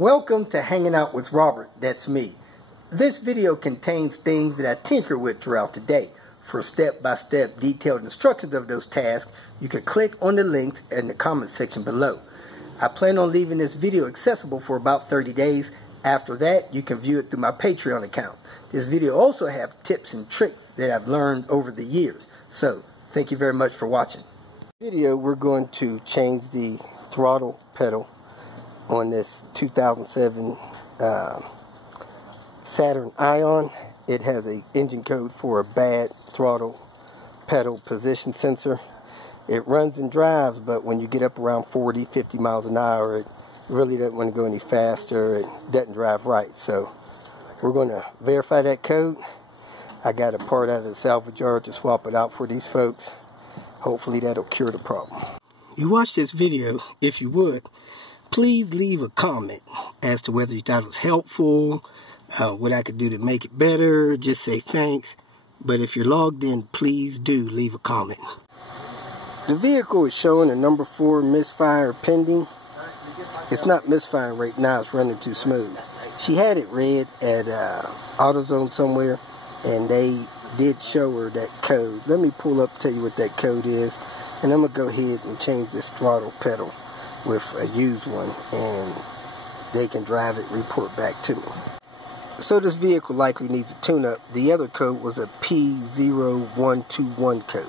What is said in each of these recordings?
Welcome to Hanging Out with Robert, that's me. This video contains things that I tinker with throughout the day. For step-by-step detailed instructions of those tasks, you can click on the links in the comment section below. I plan on leaving this video accessible for about 30 days. After that, you can view it through my Patreon account. This video also has tips and tricks that I've learned over the years. So, thank you very much for watching. In this video, we're going to change the throttle pedal on this 2007 Saturn Ion. It has an engine code for a bad throttle pedal position sensor. It runs and drives, but when you get up around 40, 50 miles an hour, it really doesn't want to go any faster. It doesn't drive right. So we're going to verify that code. I got a part out of the salvage yard to swap it out for these folks. Hopefully that'll cure the problem. You watch this video, if you would, please leave a comment as to whether you thought it was helpful, what I could do to make it better. Just say thanks. But if you're logged in, please do leave a comment. The vehicle is showing a number 4 misfire pending. It's not misfiring right now, it's running too smooth. She had it read at AutoZone somewhere, and they did show her that code. Let me pull up, tell you what that code is, and I'm going to go ahead and change this throttle pedal with a used one, and they can drive it, report back to me. So this vehicle likely needs a tune-up. The other code was a P0121 code.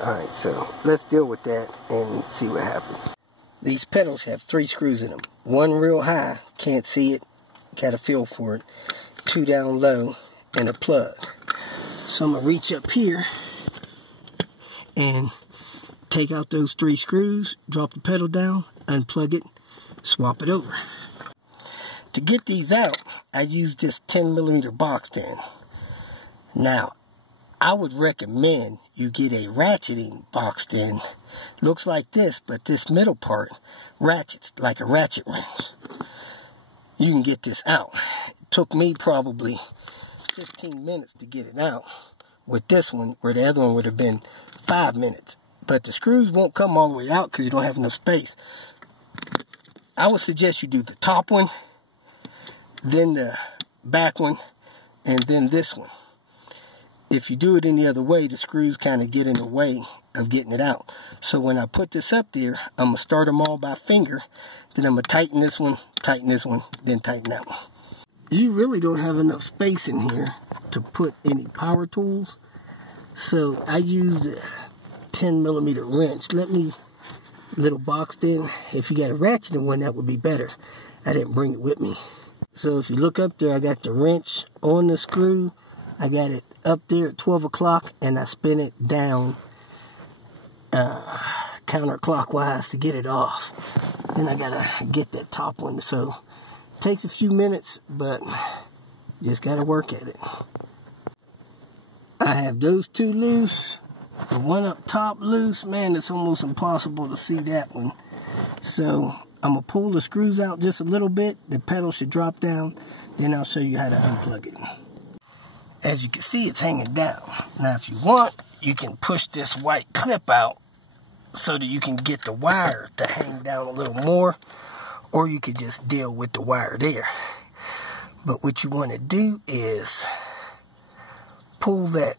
Alright, so let's deal with that and see what happens. These pedals have 3 screws in them. One real high, can't see it, got a feel for it. 2 down low, and a plug. So I'm going to reach up here and take out those 3 screws, drop the pedal down, unplug it, swap it over. To get these out, I use this 10mm box in. Now, I would recommend you get a ratcheting box in. Looks like this, but this middle part ratchets like a ratchet wrench. You can get this out. It took me probably 15 minutes to get it out with this one, where the other one would have been 5 minutes. But the screws won't come all the way out because you don't have enough space. I would suggest you do the top one, then the back one, and then this one. If you do it any other way, the screws kind of get in the way of getting it out. So when I put this up there, I'm going to start them all by finger. Then I'm going to tighten this one, then tighten that one. You really don't have enough space in here to put any power tools. So I used a 10mm wrench. Let me, little boxed in. If you got a ratcheting one, that would be better. I didn't bring it with me. So if you look up there, I got the wrench on the screw. I got it up there at 12 o'clock, and I spin it down counterclockwise to get it off. Then I gotta get that top one. So it takes a few minutes, but just gotta work at it. I have those 2 loose. The one up top loose. Man, it's almost impossible to see that one. So I'm going to pull the screws out just a little bit. The pedal should drop down. Then I'll show you how to unplug it. As you can see, it's hanging down. Now, if you want, you can push this white clip out so that you can get the wire to hang down a little more. Or you could just deal with the wire there. But what you want to do is pull that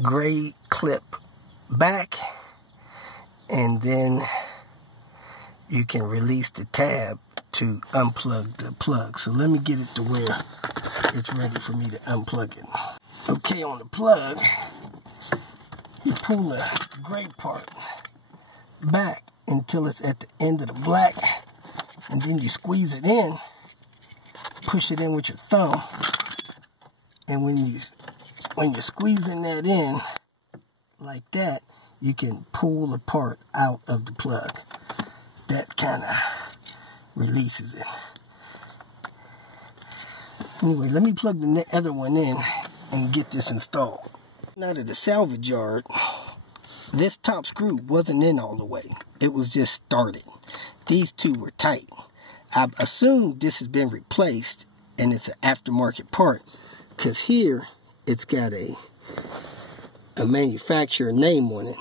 gray clip back, and then you can release the tab to unplug the plug. So let me get it to where it's ready for me to unplug it. Okay, on the plug, you pull the gray part back until it's at the end of the black, and then you squeeze it in, push it in with your thumb, and when you're squeezing that in like that, you can pull the part out of the plug. That kind of releases it. Anyway, let me plug the other one in and get this installed. Now to the salvage yard, this top screw wasn't in all the way. It was just started. These 2 were tight. I assumed this has been replaced and it's an aftermarket part, because here it's got a manufacturer name on it.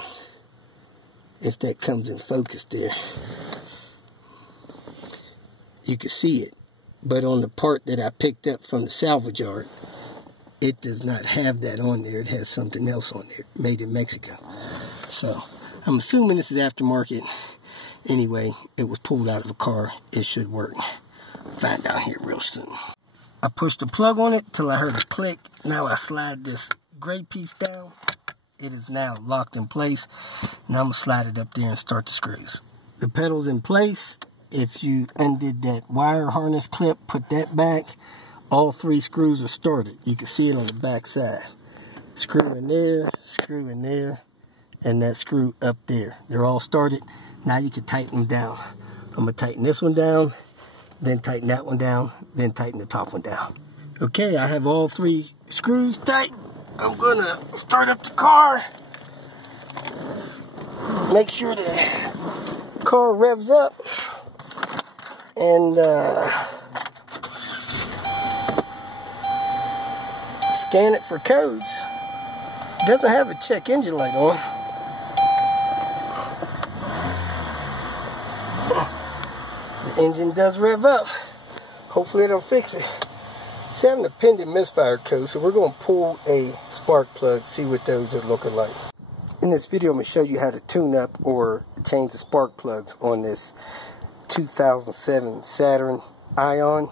If that comes in focus there. you can see it. But on the part that I picked up from the salvage yard, it does not have that on there. It has something else on there, made in Mexico. So I'm assuming this is aftermarket. Anyway, it was pulled out of a car. It should work. Find out here real soon. I pushed the plug on it till I heard a click. Now I slide this gray piece down. It is now locked in place. Now I'm going to slide it up there and start the screws. The pedal's in place. If you undid that wire harness clip, put that back, all 3 screws are started. You can see it on the back side. Screw in there, and that screw up there. They're all started. Now you can tighten them down. I'm going to tighten this one down, then tighten that one down, then tighten the top one down. Okay, I have all 3 screws tight. I'm going to start up the car. Make sure the car revs up. And scan it for codes. It doesn't have a check engine light on. The engine does rev up. Hopefully it'll fix it. It's having a pending misfire code, so we're going to pull a spark plug, see what those are looking like. In this video, I'm going to show you how to tune up or change the spark plugs on this 2007 Saturn Ion.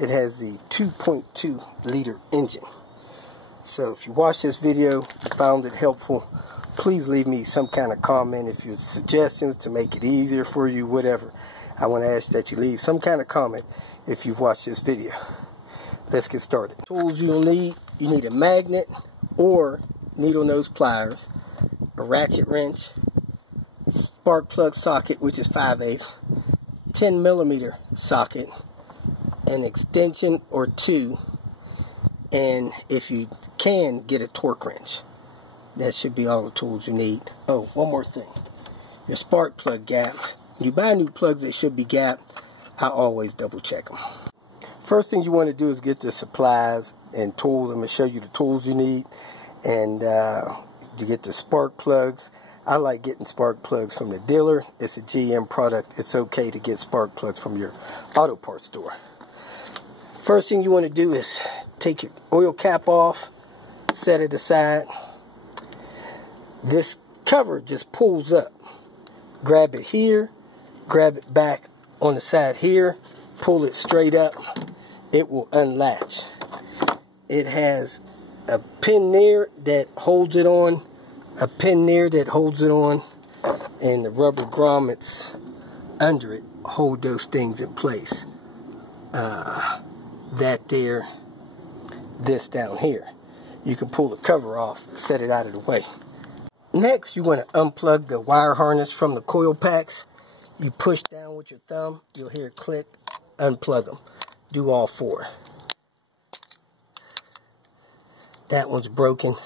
It has the 2.2 liter engine. So if you watch this video, you found it helpful, please leave me some kind of comment. If you have suggestions to make it easier for you, whatever, I want to ask that you leave some kind of comment if you've watched this video. Let's get started. Tools you'll need: you need a magnet or needle nose pliers, a ratchet wrench, spark plug socket, which is 5/8, 10mm socket, an extension or 2, and if you can, get a torque wrench. That should be all the tools you need. Oh, one more thing. Your spark plug gap. When you buy new plugs, they should be gapped. I always double check them. First thing you want to do is get the supplies and tools. I'm going to show you the tools you need. And you get the spark plugs. I like getting spark plugs from the dealer. It's a GM product. It's okay to get spark plugs from your auto parts store. First thing you want to do is take your oil cap off, set it aside. This cover just pulls up. Grab it here, grab it back on the side here, pull it straight up. It will unlatch. It has a pin there that holds it on, a pin there that holds it on, and the rubber grommets under it hold those things in place. That there, this down here. You can pull the cover off, set it out of the way. Next, you want to unplug the wire harness from the coil packs. You push down with your thumb, you'll hear it click, unplug them. Do all 4. That one's broken,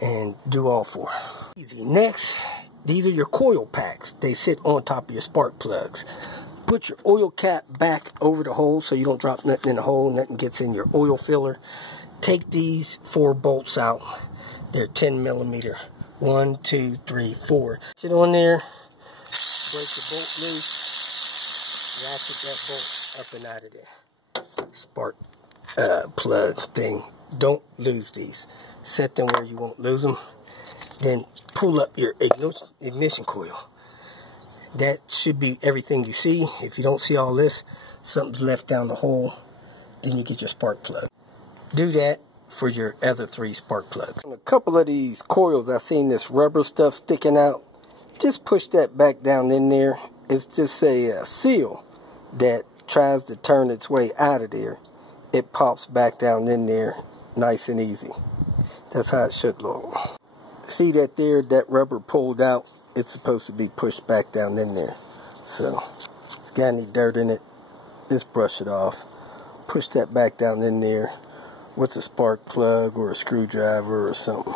and do all 4. Easy. Next, these are your coil packs. They sit on top of your spark plugs. Put your oil cap back over the hole so you don't drop nothing in the hole, nothing gets in your oil filler. Take these 4 bolts out. They're 10mm. 1, 2, 3, 4. Sit on there, break the bolt loose, ratchet that bolt up and out of there. Spark plug thing. Don't lose these. Set them where you won't lose them. Then pull up your ignition coil. That should be everything you see. If you don't see all this, something's left down the hole. Then you get your spark plug. Do that for your other 3 spark plugs. On a couple of these coils, I've seen this rubber stuff sticking out. Just push that back down in there. It's just a seal that tries to turn its way out of there. It pops back down in there nice and easy. That's how it should look. See that there, that rubber pulled out? It's supposed to be pushed back down in there. So, if it's got any dirt in it, just brush it off. Push that back down in there with a spark plug or a screwdriver or something.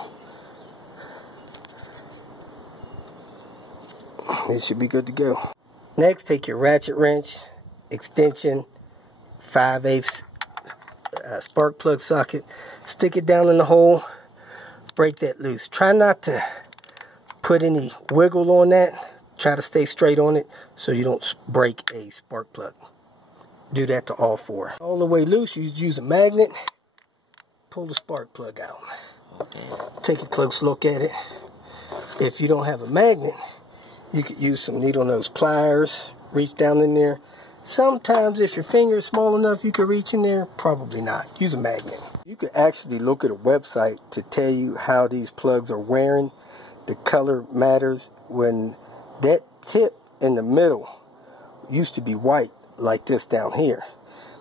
It should be good to go. Next, take your ratchet wrench, extension, 5/8 spark plug socket, stick it down in the hole, break that loose. Try not to put any wiggle on that. Try to stay straight on it so you don't break a spark plug. do that to all four. All the way loose, you use a magnet, pull the spark plug out. Take a close look at it. If you don't have a magnet, you could use some needle nose pliers, reach down in there. Sometimes if your finger is small enough, you could reach in there. Probably not. Use a magnet. You could actually look at a website to tell you how these plugs are wearing. The color matters. When that tip in the middle used to be white like this down here.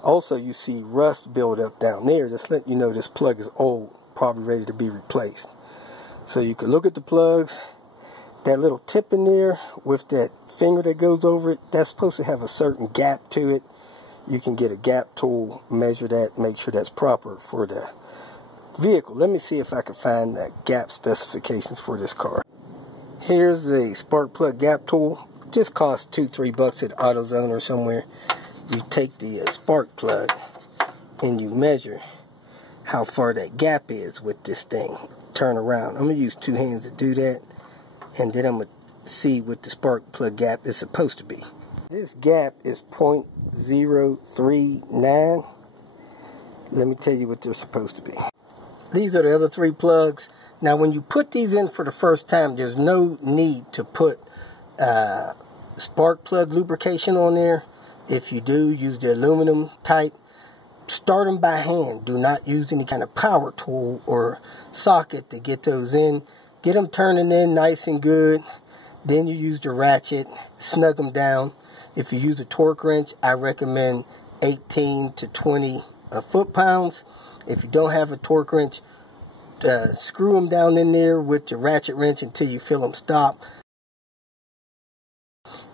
Also, you see rust build up down there. Just letting you know this plug is old, probably ready to be replaced. So you can look at the plugs. That little tip in there with that finger that goes over it, that's supposed to have a certain gap to it. You can get a gap tool, measure that, make sure that's proper for the vehicle. Let me see if I can find the gap specifications for this car. Here's the spark plug gap tool. Just costs $2-3 at AutoZone or somewhere. You take the spark plug and you measure how far that gap is with this thing. Turn around. I'm going to use two hands to do that. And then I'm going to see what the spark plug gap is supposed to be. This gap is 0.039. Let me tell you what they're supposed to be. These are the other three plugs. Now when you put these in for the first time, there's no need to put spark plug lubrication on there. If you do, use the aluminum type. Start them by hand. Do not use any kind of power tool or socket to get those in. Get them turning in nice and good. Then you use the ratchet, snug them down. If you use a torque wrench, I recommend 18 to 20 foot-pounds. If you don't have a torque wrench, screw them down in there with the ratchet wrench until you feel them stop.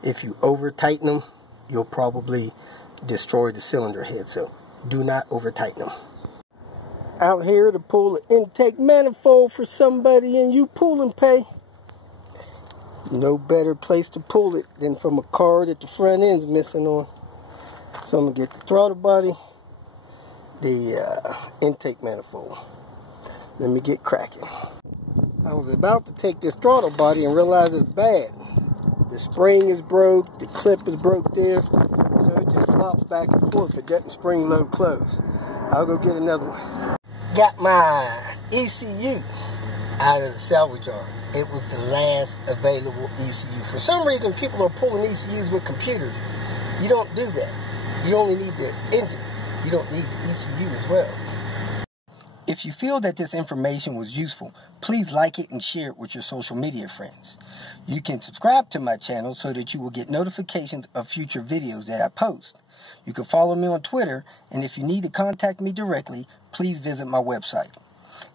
If you over-tighten them, you'll probably destroy the cylinder head, so do not over-tighten them. Out here to pull the intake manifold for somebody and you pull and pay. No better place to pull it than from a car that the front end's missing on. So I'm going to get the throttle body, the intake manifold. Let me get cracking. I was about to take this throttle body and realize it's bad. The spring is broke, the clip is broke there, so it just flops back and forth. It doesn't spring load close. I'll go get another one. Got my ECU out of the salvage yard. It was the last available ECU. For some reason, people are pulling ECUs with computers. You don't do that. You only need the engine. You don't need the ECU as well. If you feel that this information was useful, please like it and share it with your social media friends. You can subscribe to my channel so that you will get notifications of future videos that I post. You can follow me on Twitter, and if you need to contact me directly, please visit my website.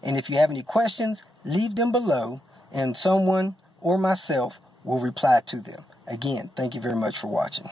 And if you have any questions, leave them below, and someone or myself will reply to them. Again, thank you very much for watching.